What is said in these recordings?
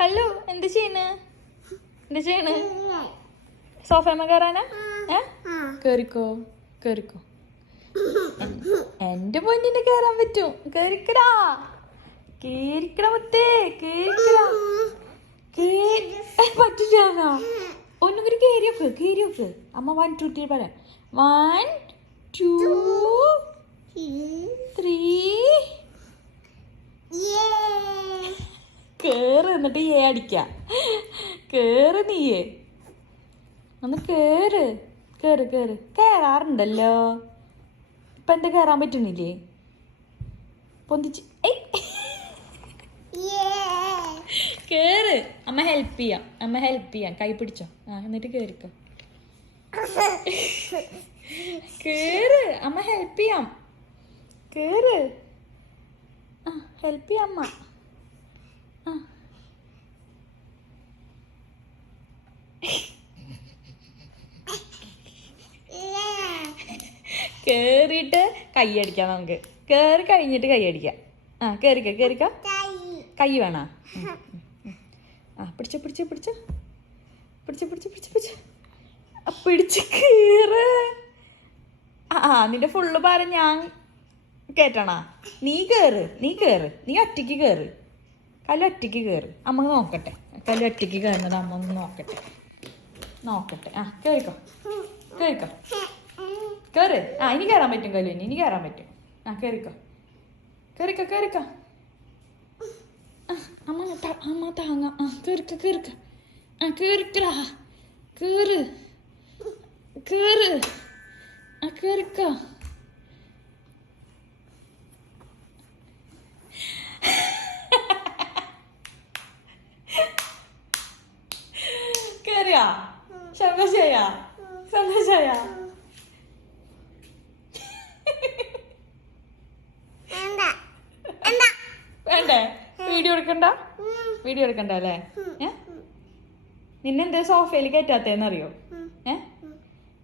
കല്ലു എന്ത് ചെയ്യണ്? എന്ത് ചെയ്യണ്? സോഫയമ്മ കയറാനാ ഏ? കേറിക്കോ കേറിക്കോ. എൻ- എന്റെ പൊന്നിന് കേറാൻ പറ്റും. കേറിക്കടാ. കേറിക്കട മുത്തേ കേറിക്കടാ. കേറി പറ്റില്ലാന്നാ? ഒന്നും കൂടി കേറിയോക്ക്. നോക്ക് കേറി നോക്ക് അമ്മ വൺ ടു ത്രീ പറയാം വൺ ടു ത്രീ കേറ് എന്നിട്ട് ഏ അടിക്ക. കേറ് നീയേ. ഒന്ന് കേറ്. കേറ് കേറ്. കേറാറുണ്ടല്ലോ. ഇപ്പൊ എന്താ കേറാൻ പറ്റുന്നില്ലേ പൊന്തിച്ച്. കേറ്. അമ്മ ഹെൽപ്പ് ചെയ്യാം. അമ്മ ഹെൽപ്പ് ചെയ്യാം. കൈ പിടിച്ചോ. ആ എന്നിട്ട് കേറിക്കോ. കേറ്. അമ്മ ഹെൽപ്പ് ചെയ്യാം. കേറ്. ആ ഹെൽപ്പ് ചെയ്യാം അമ്മ. ആ. കേറിയിട്ട് കൈയടിക്കാം നമുക്ക്. കേറി കഴിഞ്ഞിട്ട് കൈയടിക്കാം. ആ കേറി കേറി കൈ വേണോ. ആ പിടിച്ച പിടിച്ച പിടിച്ച. പിടിച്ച പിടിച്ച പിടിച്ച പിടിച്ച. പിടിച്ച് കീറ്. ആ നിന്റെ ഫുള്ള് ഭാരം ഞാൻ കേട്ടണ നീ കേറ് നീ കേറ്. നീ ഒറ്റയ്ക്ക് കേറ്. കല്ല് ഒറ്റയ്ക്ക് കേറ്. അമ്മ നോക്കട്ടെ. കല്ല് ഒറ്റയ്ക്ക് കയറുന്നത് അമ്മ നോക്കട്ടെ. നോക്കട്ടെ. ആ കേൾക്കാം കേറിക്കോ. കേറ്. ആ ഇനി കയറാൻ പറ്റും കല്ലു ഇനി. ഇനി കയറാൻ പറ്റും. ആ കയറിക്കോ കേറിക്കോ ആ, അമ്മ അമ്മ താങ്ങ. ആ കയറിക്ക കയറിക്ക ആ കയറിക്കടാ കേറ്. കേറ്. ആ കേറിക്കോ. കേറിയാ? സന്തോഷായ? സന്തോഷായ? വേണ്ടേ? വീഡിയോ എടുക്കണ്ട? വീഡിയോ എടുക്കണ്ട അല്ലേ? ഏ? നിന്നെന്താ സോഫയിൽ കയറ്റാത്തേന്നറിയോ ഏ?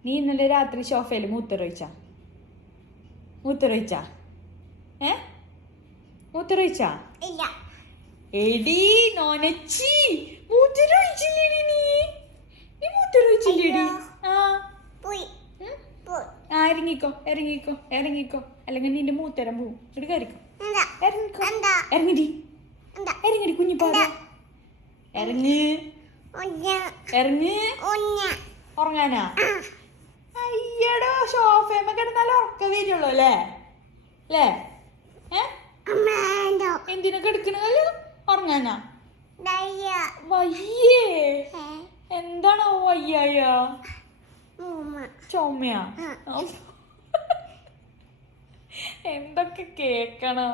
നീ ഇന്നലെ രാത്രി സോഫയിൽ മൂത്തൊഴിച്ച മൂത്തൊഴിച്ച ഏ? മൂത്തൊഴിച്ച എടി നോനച്ചി നീ? നീ ആ. ഇറങ്ങിക്കോ ഇറങ്ങിക്കോ ഇറങ്ങിക്കോ. അല്ലെങ്കിൽ നിന്റെ മൂത്തരം പോവും. ഇവിടെ കയറിക്കോ ഇറങ്ങിടി. ഇറങ്ങിടി കുഞ്ഞിപ്പാറ ഇറങ്ങി. ഇറങ്ങി. ഉറങ്ങാനാ? അയ്യടോ ഷോഫേമ്മ കിടന്നാലേ ഉറക്കം വരുള്ളൂ അല്ലേ? അല്ലേ? എന്തിനൊക്കെ എന്തിനാ കിടക്കണല്ലോ ഉറങ്ങാനാ? വയ്യേ. എന്താണോ വയ്യായ? ചുമയാ? എന്തൊക്കെ കേക്കണം?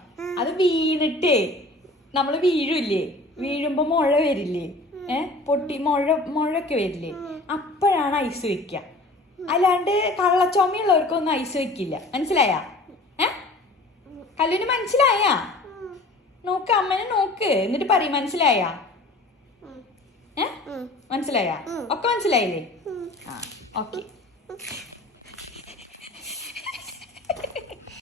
അത് വീണിട്ടേ. നമ്മൾ വീഴില്ലേ? വീഴുമ്പോ മുഴ വരില്ലേ? ഏ? പൊട്ടി മുഴ മുഴൊക്കെ വരില്ലേ? അപ്പോഴാണ് ഐസ് വെക്ക. അല്ലാണ്ട് കള്ളച്ചോമയുള്ളവർക്കൊന്നും ഐസ് വെക്കില്ല. മനസ്സിലായ? ഏ? കല്ലുന് മനസ്സിലായാ? നോക്ക് അമ്മനെ നോക്ക്. എന്നിട്ട് പറയും മനസ്സിലായാ? ഏ? മനസ്സിലായാ? ഒക്കെ മനസ്സിലായില്ലേ? ആ ഓക്കെ.